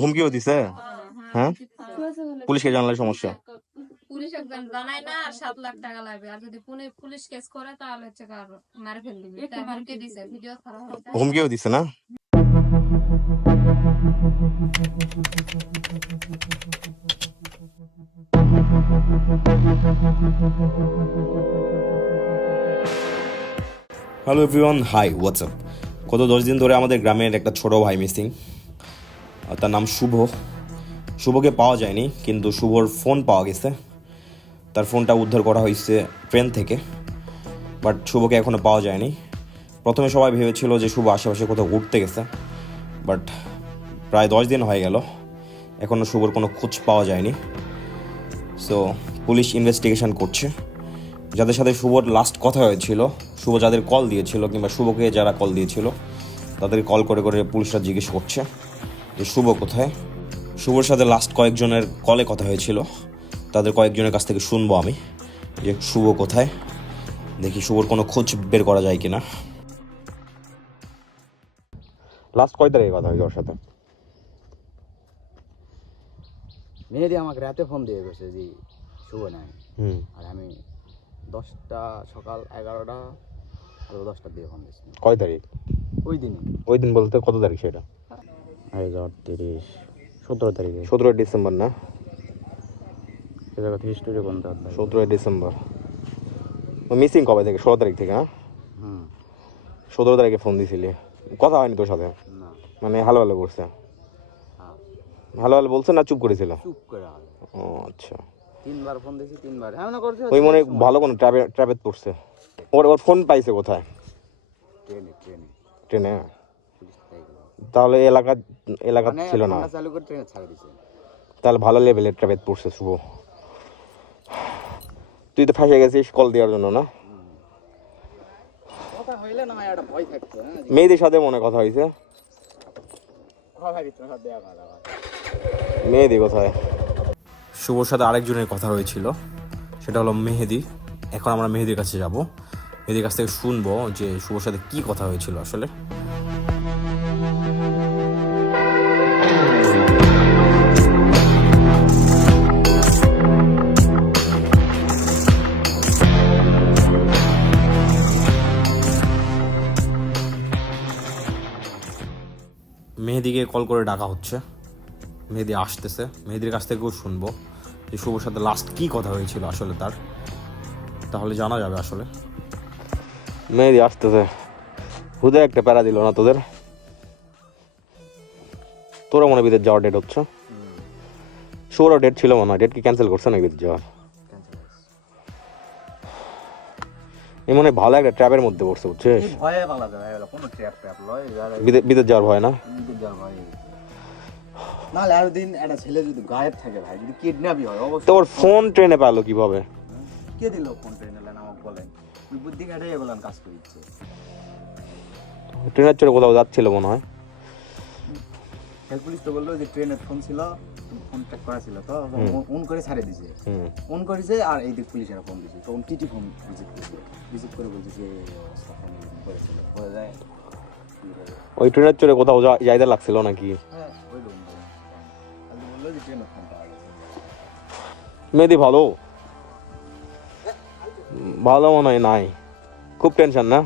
হুমকিও দিছে? হ্যাঁ, পুলিশকে জানালে সমস্যা? পুলিশ একজন জানায় না, আর 7 লাখ টাকা লাগবে, আর যদি পুলিশ কেস করে তাহলে হচ্ছে কার মারে ফেল দিবে। এটা হুমকি দিছে, ভিডিও করা হয়েছে। হুমকিও দিছে না? Hello everyone, high WhatsApp. গত 10 দিন ধরে আমাদের গ্রামের একটা ছোট ভাই মিসিং। তার নাম শুভ। শুভকে পাওয়া যায়নি, কিন্তু শুভর ফোন পাওয়া গেছে। তার ফোনটা উদ্ধার করা হয়েছে ট্রেন থেকে, বাট শুভকে এখনও পাওয়া যায়নি। প্রথমে সবাই ভেবেছিল যে শুভ আশেপাশে কোথাও ঘুরতে গেছে, বাট প্রায় 10 দিন হয়ে গেল, এখনও শুভর কোনো খোঁজ পাওয়া যায়নি। সো পুলিশ ইনভেস্টিগেশন করছে। যাদের সাথে শুভর লাস্ট কথা হয়েছিল, শুভ যাদের কল দিয়েছিল কিংবা শুভকে যারা কল দিয়েছিল, তাদের কল করে করে পুলিশরা জিজ্ঞেস করছে যে শুভ কোথায়। শুভর সাথে লাস্ট কয়েকজনের কলে কথা হয়েছিল, তাদের কয়েকজনের কাছ থেকে শুনবো আমি যে শুভ কোথায়, দেখি শুভর কোনো খোঁজ বের করা যায় কিনা। লাস্ট কয় তারিখে কথা হয়েছে ওর সাথে? মেহেদি আমাকে রাতে ফোন দিয়ে গেছে যে শুভ নাই। আর আমি 10টা সকাল 11টা আর 10টার দিকে ফোন দিয়েছি। কয় তারিখ? ওই দিনই। ওই দিন বলতে কত তারিখ সেটা? 17 তারিখে। 17 ডিসেম্বর না? সে জায়গা থেকে হিস্টোরি বলতে হবে। 17 ডিসেম্বর। মিসিং কবে থেকে? 16 তারিখ থেকে? হ্যাঁ, 17 তারিখে ফোন দিছিলি, কথা হয়নি তোর সাথে? না, মানে হ্যালো হ্যালো করছে? হ্যালো হ্যালো বলছে না চুপ করেছিল? চুপ করে। ও আচ্ছা। 3বার ফোন দিয়েছি, 3বার হ্যাঁ না করছে। ওই মনে ভালো কোনো ট্র্যাপেট পড়ছে। ওর ফোন পাইছে কোথায়? ট্রেনে। ট্রেনে? তাহলে এলাকা ছিল না, চালু করে ট্রেনে ছাড়ে দিয়েছে। তাহলে ভালো লেভেলের ট্র্যাপেট পড়ছে শুভ। তুই তো ফাঁসে গেছিস কল দেওয়ার জন্য না? কথা হইলে না একটা ভয় থাকতো। মেয়েদের সাথে মনে কথা হয়েছে? মেহেদি কোথায়? শুভর সাথে আরেকজনের কথা হয়েছিল, সেটা হলো মেহেদি। এখন আমরা মেহেদির কাছে যাব, মেহেদির কাছ থেকে শুনবো যে শুভর সাথে কি কথা হয়েছিল আসলে। মেহেদিকে কল করে ডাকা হচ্ছে, মেহেদি আসতেছে। মেহেদির কাছ থেকেও শুনবো যে শুভর সাথে লাস্ট কি কথা হয়েছিল আসলে তার, তাহলে জানা যাবে আসলে। মেহেদি আসতেছে। হুদে একটা প্যারা দিল না তোদের? তোরা মনে বিদেশ যাওয়ার ডেট হচ্ছে? শুভরও ডেট ছিল মনে হয়, ডেট কি ক্যান্সেল করছে না বিদেশ যাওয়ার? এই মনে ভালো একটা ট্র্যাপের মধ্যে পড়ছে, বুঝছিস? ভয়ে পালাতে ভাই, কোনো ট্র্যাপ লয়। বিদেশ যাওয়ার ভয় না? বিদেশ যাওয়ার ভয় না। আর দিন একটা ছেলে যদি গায়েব থাকে ভাই, যদি কিডন্যাপই হয়, অবশ্যই। তোর ফোন ট্রেনে পেলো কিভাবে? কে দিল ফোন ট্রেনে? আমাকে বলেন। তুই বুদ্ধি কাটাই বললাম কাজ করিচ্ছে। ট্রেনের চড়ে কোথাও যাচ্ছিল মনে হয়। পুলিশ তো বললো যে ট্রেনের ফোন ছিল, ফোন ট্র্যাক করা ছিল, তো অন করে ছাড়ে দিছে। অন করেছে আর এই দিক পুলিশের ফোন দিছে, তখন টিটি ফোন রিসিভ করে বলছে যে করেছিল হয়ে যায়। ওই ট্রেনের চড়ে কোথাও যাইতে লাগছিল নাকি? হ্যাঁ, ওই বললো যে ট্রেনের ফোন পাওয়া গেছে। মেহেদি ভালো ভালো মনে হয় নাই, খুব টেনশন না?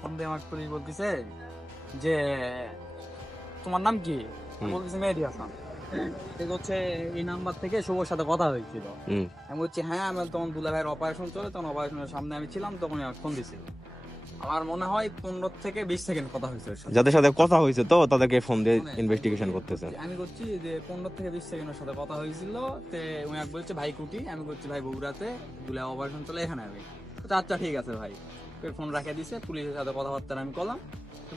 ফোন দিয়ে আমার পুলিশ বলতেছে যে তোমার নাম কি? বলতেছে মেহেদি হাসান। হচ্ছে এই নাম্বার থেকে শুভর সাথে কথা হয়েছিল। আমি বলছি হ্যাঁ, আমি তখন দুলা ভাইয়ের অপারেশন চলে, তখন অপারেশনের সামনে আমি ছিলাম, তখন আমি ফোন দিছি। আমার মনে হয় 15 থেকে 20 সেকেন্ড কথা হয়েছে। যাদের সাথে কথা হয়েছে তো তাদেরকে ফোন দিয়ে ইনভেস্টিগেশন করতেছে। আমি করছি যে 15 থেকে 20 সেকেন্ডের সাথে কথা হয়েছিল। তে উনি এক বলছে ভাই কুটি, আমি করছি ভাই বগুড়াতে, দুলা অপারেশন চলে এখানে আমি। আচ্ছা ঠিক আছে ভাই, ফোন রাখে দিছে। পুলিশের সাথে কথাবার্তা আমি করলাম।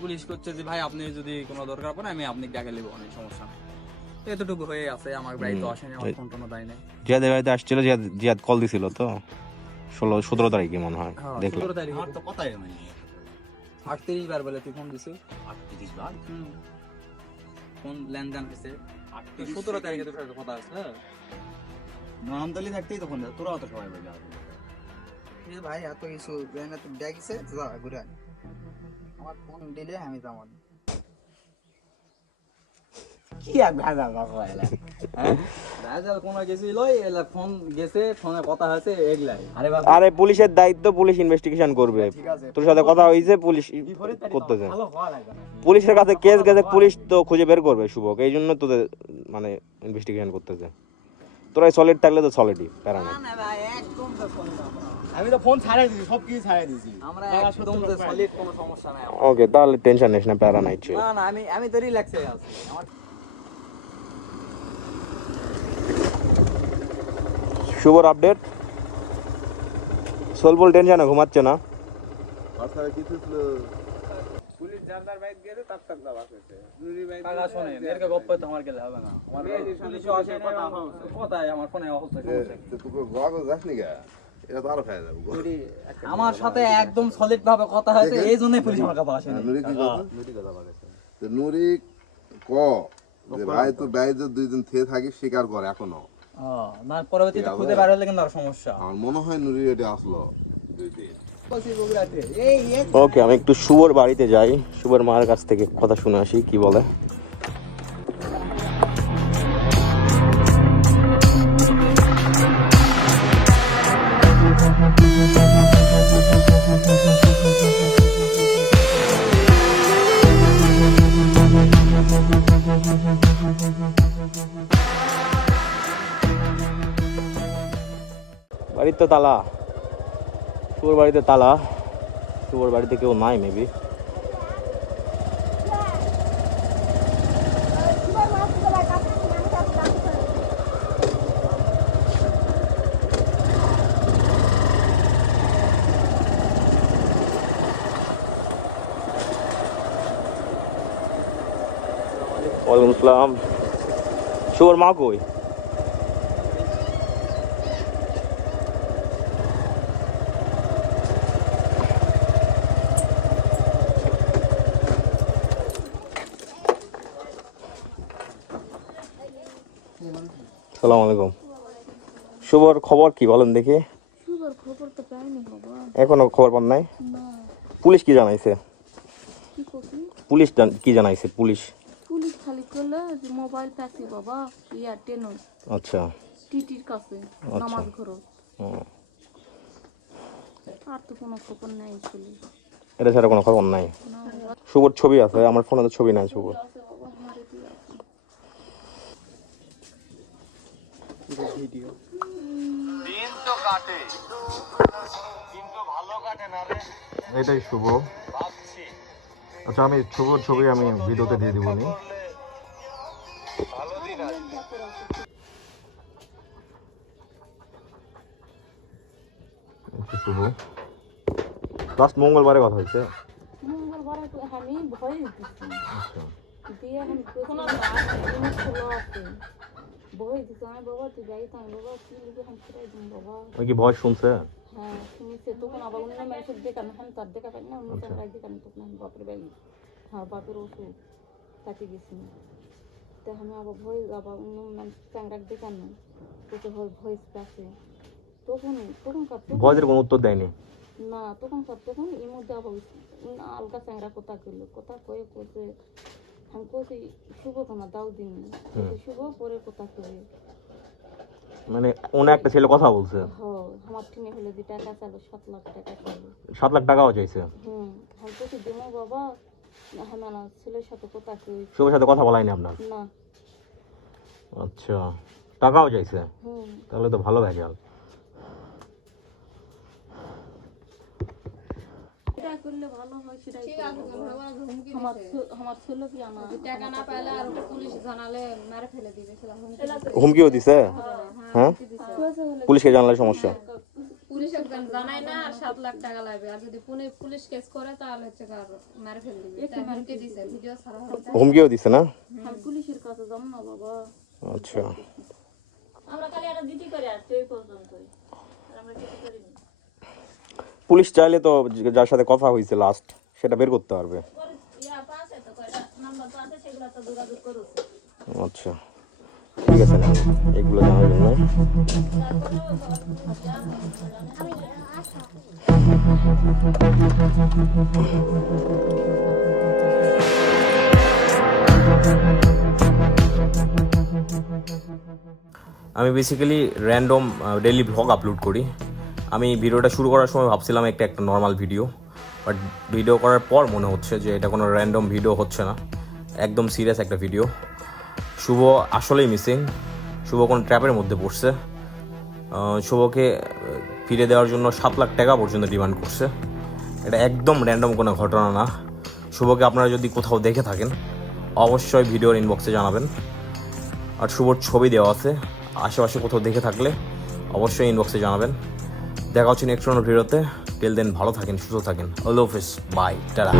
পুলিশ করছে যে ভাই আপনি যদি কোনো দরকার পড়ে আমি আপনাকে ডাকে নেবো, অনেক সমস্যা এতটুকু হয়ে আছে। আমার ভাই তো আসেনি, আমার ফোন টোনও দেয় নাই। জিয়াদের বাড়িতে আসছিল, জিয়াদ কল দিছিল তো 17 তারিখে মনে হয়, দেখলাম। 17 তারিখে আমার তো কথাই হয়নি। 38 বার বলে তুই ফোন দিছিস? 38 বার ফোন লেনদেন হয়েছে। 17 তারিখে তোর সাথে কথা আছে। নামতলি থাকতেই তো ফোন দেয়, তোরাও তো সবাই বলে ভাই এত কিছু ডাকিছে ঘুরে আমার ফোন দিলে আমি তেমন কি এক ভেজাল বাবা এলা হ্যাঁ রাজাল কোনো কিছু লই এলা ফোন গেছে ফোনে কথা হয়েছে এগুলাই আরে বাবা আরে পুলিশের দায়িত্ব, পুলিশ ইনভেস্টিগেশন করবে। ঠিক আছে তোর সাথে কথা হয়েছে, পুলিশ বিপরীত তারিখ করতেছে। ভালো হওয়া লাগবে না পুলিশের কাছে কেস গেছে, পুলিশ তো খুঁজে বের করবে শুভক, এই জন্য তোদের মানে ইনভেস্টিগেশন করতেছে। তোরা সলিড থাকলে তো সলিডই, প্যারা নাই। না ভাই একদম তো ফোন না আমি তো ফোন ছাড়াই দিছি সব কিছু ছাড়াই দিছি আমরা একদম তো সলিড কোনো সমস্যা নাই আমার। ওকে, তাহলে টেনশন নিস না, প্যারা নাই, চিল। না না আমি তো রিল্যাক্সে আছি আমার শুভর আপডেট, সোলবল টেনশনে ঘুমাচ্ছে না। টাকা শোনে এরকে গপ্প তো আমার গেলে হবে না আমার পুলিশও আসে কথাই আমার ফোনে অবস্থা আমার সাথে একদম সলিড ভাবে কথা হয়েছে এই জন্যই পুলিশ আমার কাছে আসে নুরি ক যে ভাই তো ভাই যে 2 দিন থেকে থাকি স্বীকার করে এখনো। না পরবর্তীতে খুঁজে বার হলে কিন্তু আর সমস্যা আমার মনে হয় নুরি এটা আসলো 2 দিন। ওকে, আমি একটু শুভর বাড়িতে যাই, শুভর মায়ের কাছ থেকে কথা শুনে আসি কি বলে। বাড়িতে তালা, শুভর বাড়িতে তালা, শুভর বাড়িতে কেউ নাই মেবি। ওয়ালাইকুম আসসালাম। শুভর মা কই? সালাম আলাইকুম। শুভর খবর কি বলেন দেখি? শুভর খবর তো পাইনি বাবা। এখনো খবর পান নাই? না, পুলিশ কি জানাইছে? কি করবি? পুলিশ কি জানাইছে? পুলিশ পুলিশ খালি করলে যে মোবাইল পাচ্ছি বাবা এয়ারটেল আচ্ছা টিটির কাছে নামাজ ঘর হুম। আর তো কোনো খবর নাই পুলিশ। এটা ছাড়া কোনো খবর নাই। না শুভর ছবি আছে, আমার ফোনে তো ছবি নাই শুভর। আছে বাবা, আমাদের দিয়ে আছে। এটাই শুভ। আচ্ছা, আমি শুভর ছবি আমি ভিডিওতে দিয়ে দিব নি। শুভ লাস্ট মঙ্গলবারে কথা হয়েছে। মঙ্গলবারে তো আমি ভয় দিচ্ছি আচ্ছা, দিয়ে আমি খোলা আছে ভয় দিচ্ছি আমি বাবা তুই যাইতে আমি বাবা কি লিখে আমি ফিরাই দিন বাবা। ওই কি ভয় শুনছে? হ্যাঁ শুনেছে তখন আবার অন্য মানুষের দেখানো আমি তার দেখা পাই না অন্য চামড়ায় দেখানো তখন আমি বাপের বাড়ি হ্যাঁ বাপের ওষুধ কাছে গেছি তো আমি আবার ভয় আবার অন্য মানুষ চাংড়াক দেখানো তোকে ভয়েস পাচ্ছে তখনকার ভয়ের কোনো উত্তর দেয়নি। না তখন এর মধ্যে আবার আলগা চাংড়া কথা করলো কথা কয়ে করছে আমি কইছি শুভ না দাও দিন শুভ পরে কথা কবে মানে ওনা একটা ছেলে কথা বলছে। আমার টিনে হলে যে টাকা চাইলো 7 লাখ টাকা চাইলো। 7 লাখ টাকাও চাইছে। আমি কইছি দেবো বাবা হ্যাঁ না ছেলের সাথে কথা কই শুভর সাথে কথা বলাইনি আপনার? না। আচ্ছা, টাকাও চাইছে, হুম তাহলে তো ভালো ভেজাল। এটা করলে ভালো হয় সেটাই ঠিক আছে, ভগবান হুমকি আমার দিছে। আমার ছেলে কি আমার টাকা না পাইলে আর পুলিশ জানালে মেরে ফেলে দিবে সেটা হুমকি দিছে। হুমকিও দিছে? হ্যাঁ, হুমকি দিছে। পুলিশকে জানলে সমস্যা। পুলিশ একদম জানায় না আর 7 লাখ টাকা লাগবে আর যদি পুলিশ কেস করে তাহলে হচ্ছে কার মেরে ফেলে দিবে তাই হুমকি দিছে ভিডিও ছাড়া হয়েছে। হুমকিও দিছে না? আমি পুলিশের কাছে যাব না বাবা। আচ্ছা, আমরা খালি একটা ডিউটি করে আসছি ওই পর্যন্ত আমরা ডিউটি করি না। পুলিশ চাইলে তো যার সাথে কথা হয়েছে লাস্ট সেটা বের করতে পারবে। আচ্ছা ঠিক আছে, না এগুলো জানার জন্য আমি basically random daily vlog upload করি। আমি ভিডিওটা শুরু করার সময় ভাবছিলাম একটা নর্মাল ভিডিও, বাট ভিডিও করার পর মনে হচ্ছে যে এটা কোনো র্যান্ডম ভিডিও হচ্ছে না, একদম সিরিয়াস একটা ভিডিও। শুভ আসলেই মিসিং, শুভ কোনো ট্র্যাপের মধ্যে পড়ছে। শুভকে ফিরে দেওয়ার জন্য 7 লাখ টাকা পর্যন্ত ডিমান্ড করছে। এটা একদম র্যান্ডম কোনো ঘটনা না। শুভকে আপনারা যদি কোথাও দেখে থাকেন অবশ্যই ভিডিওর ইনবক্সে জানাবেন। আর শুভর ছবি দেওয়া আছে, আশেপাশে কোথাও দেখে থাকলে অবশ্যই ইনবক্সে জানাবেন। দেখা হচ্ছে নেক্সট ভিডিওতে। টিল দেন ভালো থাকেন, সুস্থ থাকেন। আল্লাহ হাফেজ, বাই, টাটা।